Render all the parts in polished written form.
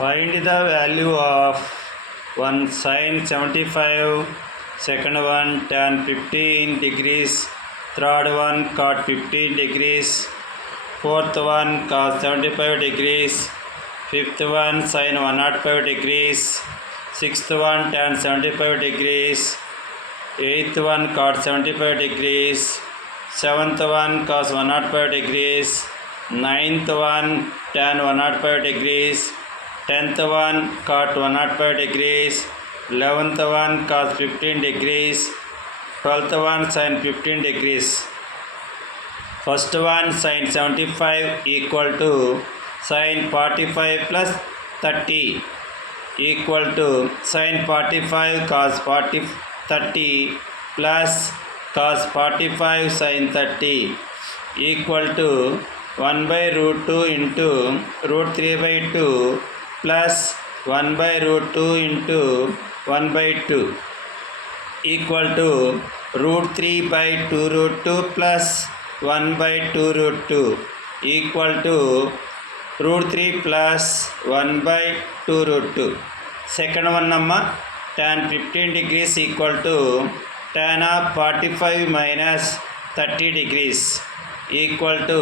Find the value of one sin 75, second one tan 15 degrees, third one cot 15 degrees, fourth one cos 75 degrees, fifth one sin 105 degrees, sixth one tan 75 degrees, eighth one cot 75 degrees, seventh one cos 105 degrees, ninth one tan 105 degrees, 10th one cot 105 degrees, 11th one cos 15 degrees, 12th one sin 15 degrees. First one sin 75 equal to sin 45 plus 30 equal to sin 45 cos 30 plus cos 45 sin 30 equal to 1 by root 2 into root 3 by 2 plus 1 by root 2 into 1 by 2 equal to root 3 by 2 root 2 plus 1 by 2 root 2 equal to root 3 plus 1 by 2 root 2. Second one number tan 15 degrees equal to tan of 45 minus 30 degrees equal to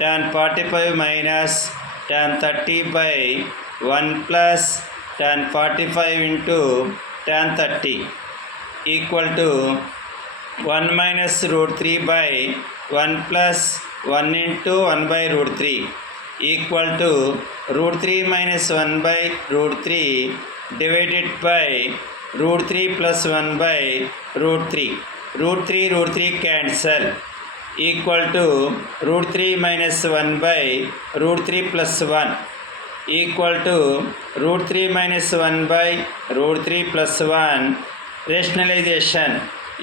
tan 45 minus tan 30 by 1 plus tan 45 into tan 30 equal to 1 minus root 3 by 1 plus 1 into 1 by root 3 equal to root 3 minus 1 by root 3 divided by root 3 plus 1 by root 3. Root 3 cancel equal to root 3 minus 1 by root 3 plus 1 equal to root 3 minus 1 by root 3 plus 1 rationalization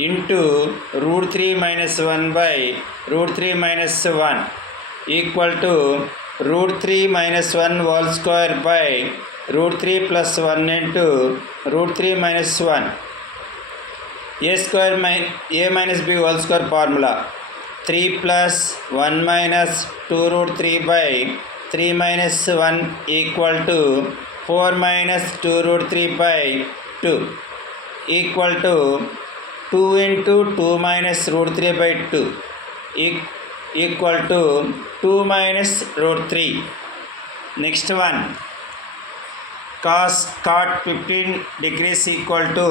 into root 3 minus 1 by root 3 minus 1 equal to root 3 minus 1 whole square by root 3 plus 1 into root 3 minus 1. A square a minus b whole square formula 3 plus 1 minus 2 root 3 by 3 minus 1 equal to 4 minus 2 root 3 by 2 equal to 2 into 2 minus root 3 by 2 equal to 2 minus root 3. Next one cot 15 degrees equal to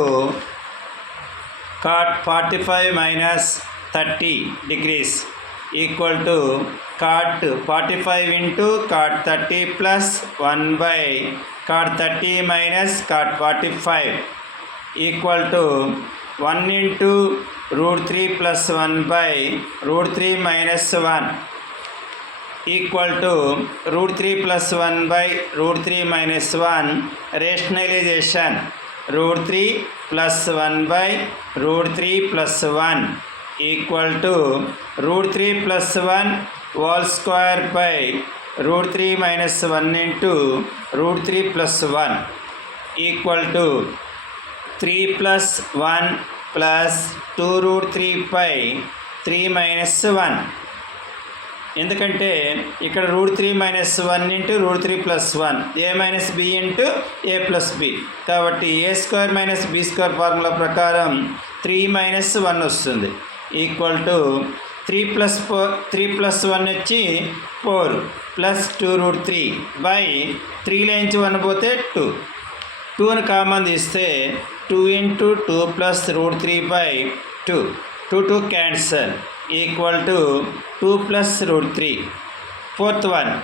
cot 45 minus 30 degrees equal to cot 45 into cot 30 plus 1 by cot 30 minus cot 45 equal to 1 into root 3 plus 1 by root 3 minus 1 equal to root 3 plus 1 by root 3 minus 1 rationalization root 3 plus 1 by root 3 plus 1 equal to root 3 plus 1 whole square by root 3 minus 1 into root 3 plus 1 equal to 3 plus 1 plus 2 root 3 by 3 minus 1. ఎందుకంటే ఇక్కడ root 3 minus 1 into root 3 plus 1 A minus B into A plus B కాబట్టి A square minus B square formula ప్రకారం 3 minus 1 వస్తుంది equal to 3 plus 1 వచ్చి 4 plus 2 route 3 by 3 lines 1 పోతే 2ని common తీస్తే 2 into 2 plus root 3 by 2 cancel equal to 2 plus root 3. Fourth one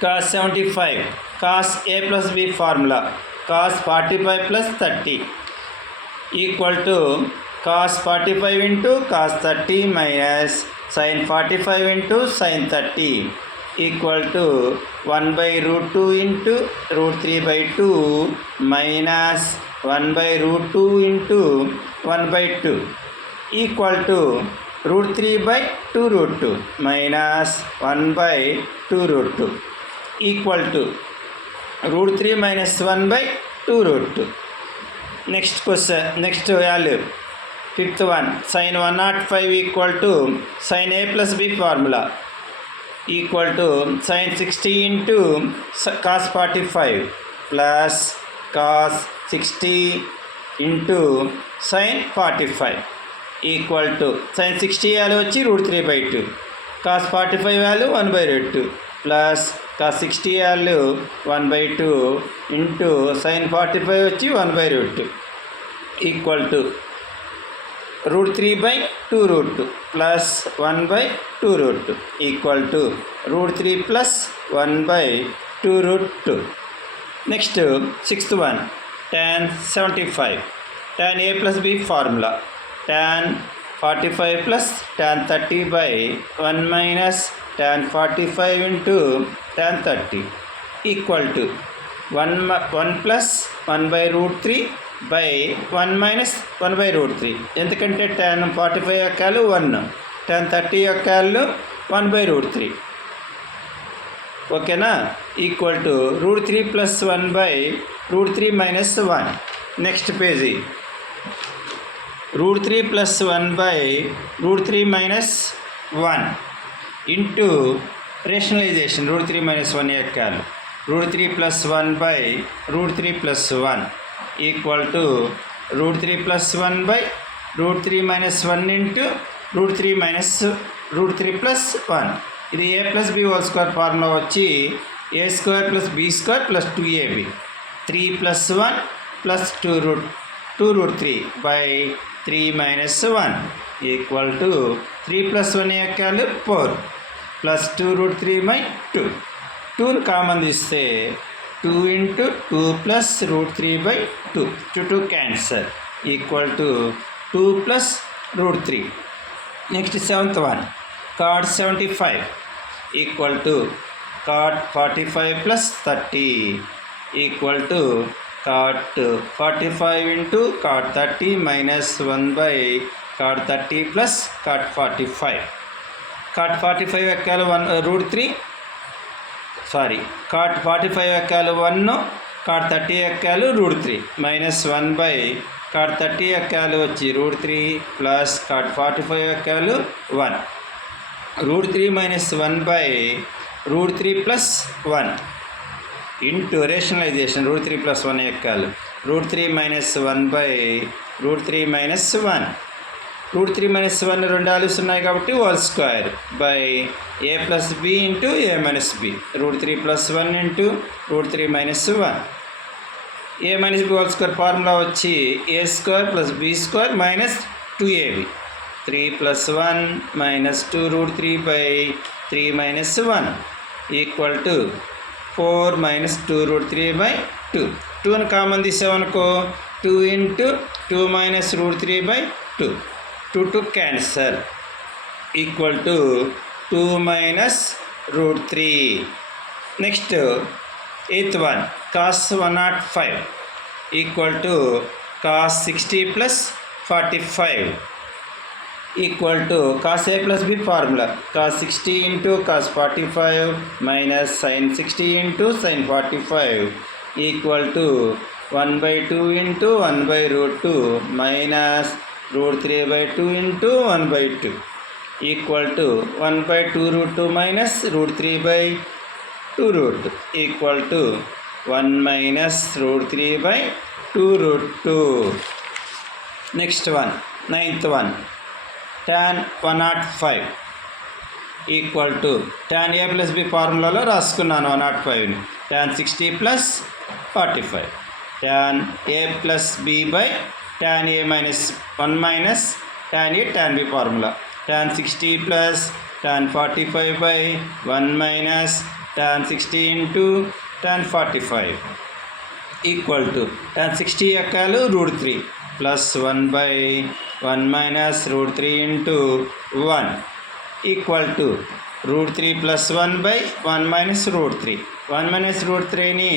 cos 75 cos a plus b formula cos 45 plus 30 equal to cos 45 into cos 30 minus sin 45 into sin 30 equal to 1 by root 2 into root 3 by 2 minus 1 by root 2 into 1 by 2 equal to root 3 by 2 root 2 minus 1 by 2 root 2 equal to root 3 minus 1 by 2 root 2. Next value fifth one sin 105 equal to sin a plus b formula equal to sine 60 into cos 45 plus cos 60 into sine 45 equal to sine 60 value వచ్చి √3/2 cos 45 value 1/2 plus cos 60 value 1/2 into sine 45 వచ్చి 1/2 equal to √3/2 plus 1/2 equal to √3 plus 1/2. Next 6th one tan 75 tan a plus b formula tan 45 plus tan 30/1 minus tan 45 into tan 30 equal to 1 plus 1/√3/1 minus 1/√3. ఎందుకంటే tan 45 యొక్క value 1, tan 30 యొక్క value 1/√3. ఓకేనా? Equal to √3 plus 1/√3 minus 1. Next page √3 plus 1/√3 minus 1 into rationalization √3 minus 1 యొక్క value √3 plus 1/√3 plus 1 equal to √3 plus 1/√3 minus 1 into √3 minus √3 plus 1. ఇది a plus b whole square formula వచ్చి a² plus b² plus 2ab 3 plus 1 plus 2√3/3 minus 1 equal to 3 plus 1 యొక్క value 4 plus 2√3/2. 2ను common తీస్తే 2 into 2 plus √3/2 2 cancel equal to 2 plus √3. Next 7th one cot 75 equal to cot 45 plus 30 equal to cot 45 into cot 30 minus 1/cot 30 plus cot 45. cot 45 యొక్క √3 cot 45 యొక్క 1 cot 30 యొక్క √3 minus 1/cot 30 యొక్క వచ్చి √3 plus cot 45 యొక్క 1 √3 minus 1/√3 plus 1 into rationalization √3 plus 1 యొక్క √3 minus 1/√3 minus 1. √3 minus 1 రెండు values ఉన్నాయి కాబట్టి whole square by a plus b into a minus b √3 plus 1 into √3 minus 1. a minus b whole square formula వచ్చి a² plus b² minus 2ab 3 plus 1 minus 2√3/3 minus 1 equal to 4 minus 2√3/2. 2ను common తీసామనుకో 2 into 2 minus √3/2 2 cancel equal to 2 minus √3. Next 8th one cos 105 equal to cos 60 plus 45 equal to cos a plus b formula cos 60 into cos 45 minus sin 60 into sin 45 equal to 1/2 into 1/√2 minus √3/2 into 1/2 equal to 1/2√2 minus √3/2 equal to 1 minus √3/2. Next one 9th one tan 105 equal to tan a plus b ఫార్ములాలో రాసుకున్నాను 105ని tan 60 plus 45 tan a plus b by tan a minus 1 minus tan a tan b formula tan 60 plus tan 45 by 1 minus tan 60 into tan 45 equal to tan 60 యొక్క √3 plus 1/1 minus √3 into 1 equal to √3 plus 1/1 minus √3. 1 minus √3ని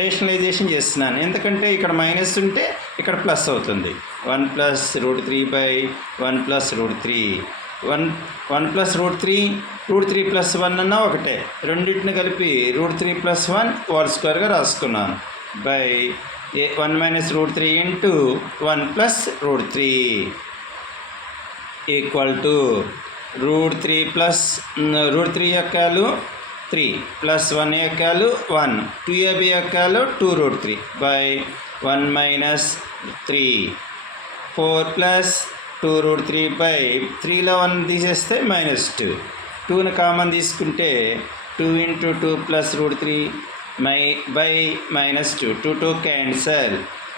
rationalization చేస్తున్నాను ఎందుకంటే ఇక్కడ minus ఉంటే ఇక్కడ plus అవుతుంది. 1 plus √3/1 plus √3 1 plus √3 plus 1 అన్నా ఒకటే, రెండింటిని కలిపి √3 ప్లస్ 1 హోల్ స్క్వేర్గా రాసుకున్నాను by 1 minus √3 into 1 plus √3 equal to √3 plus √3 యొక్క 3 ప్లస్ 1 యొక్క 1 2ab యొక్క 2√3 బై 1 మైనస్ 3 4 ప్లస్ 2√3 బై 3లో 1 తీసేస్తే -2 2ని కామన్ తీసుకుంటే 2 × 2 plus √3 by -2 2 cancel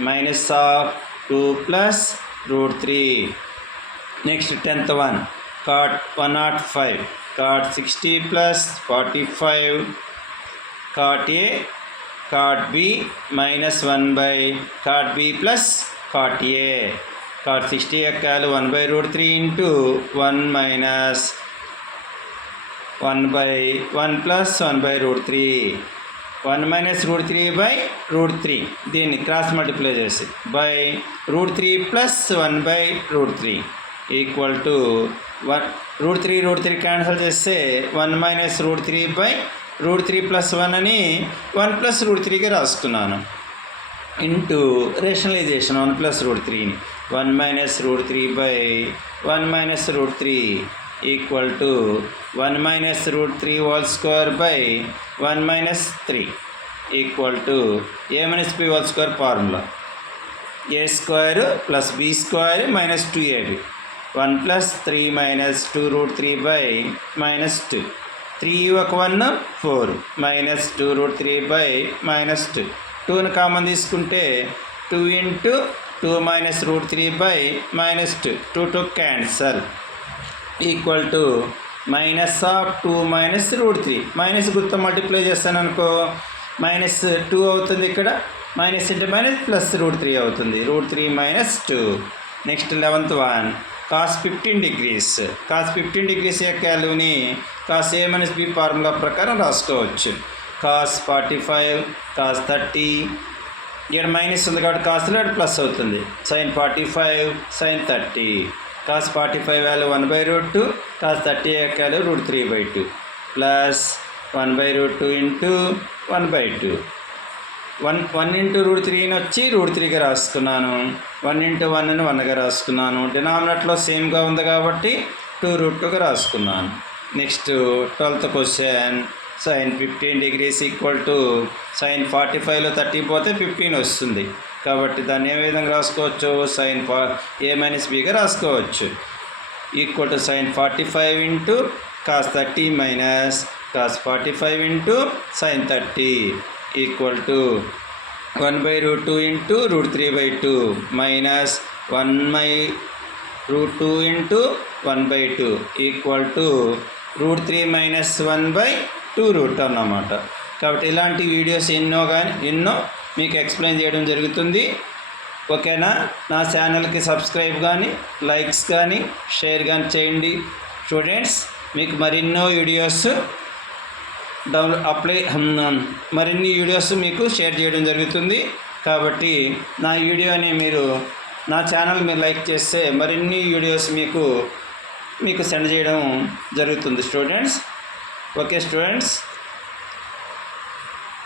-2 plus √3 next 10th one cot 105 cot 60 plus 45 cot A cot B minus 1 by cot B plus cot A cot 60 యొక్క 1/√3 into 1 minus 1 by 1 plus 1/√3 1 minus √3 by √3 దీన్ని cross multiply చేసి by √3 plus 1 by √3 equal to 1 √3 cancel చేస్తే 1 minus √3 by √3 plus 1 అని 1 plus √3గా రాసుకున్నాను into rationalization 1 plus √3ని 1 minus √3 by 1 minus √3 equal to 1 minus √3 whole square by 1 minus 3 equal to a minus b whole square formula a square plus b square minus 2ab 1 plus 3 minus 2√3 by -2 3 ఒక 1 4 minus 2√3 by -2 2ని common తీసుకుంటే 2 × 2 minus √3 by -2 2 cancel equal to -2 minus √3 minus గుర్తు multiply చేస్తాను అనుకో -2 అవుతుంది ఇక్కడ minus ఇంటే minus plus √3 అవుతుంది √3 -2 next 11th one cos 15 degrees cos 15 degrees యొక్క వాల్యూని cos a minus b formula ప్రకారం రాసుకోవచ్చు cos 45 cos 30 ఇక్కడ మైనస్ ఉంది కాబట్టి కాస్లో ప్లస్ అవుతుంది sin 45 sin 30 cos 45 value 1/√2 cos 30 యొక్క వాల్యూ √3/2 ప్లస్ 1/√2 ఇంటూ 1/2 1 × √3ని వచ్చి √3గా రాసుకున్నాను 1 × 1ని 1గా రాసుకున్నాను డినామినేటర్లో సేమ్గా ఉంది కాబట్టి 2√2గా రాసుకున్నాను next 12th question sin 15 degrees equal to sin 45లో 30 పోతే 15 వస్తుంది కాబట్టి దాన్ని ఏ విధంగా రాసుకోవచ్చు sin a మైనస్ bగా రాసుకోవచ్చు equal to sin 45 into cos 30 minus cos 45 into sin 30 equal to 1/√2 into √3/2 minus 1/√2 into 1/2 equal to √3 minus 1/2 అన్నమాట కాబట్టి ఇలాంటి వీడియోస్ ఎన్నో మీకు ఎక్స్ప్లెయిన్ చేయడం జరుగుతుంది ఓకేనా నా ఛానల్కి సబ్స్క్రైబ్ కానీ లైక్స్ కానీ షేర్ కానీ చేయండి స్టూడెంట్స్ మీకు మరిన్నో వీడియోస్ మరిన్ని వీడియోస్ మీకు షేర్ చేయడం జరుగుతుంది కాబట్టి నా వీడియోని నా ఛానల్ మీరు లైక్ చేస్తే మరిన్ని వీడియోస్ మీకు సెండ్ చేయడం జరుగుతుంది స్టూడెంట్స్ ఓకే స్టూడెంట్స్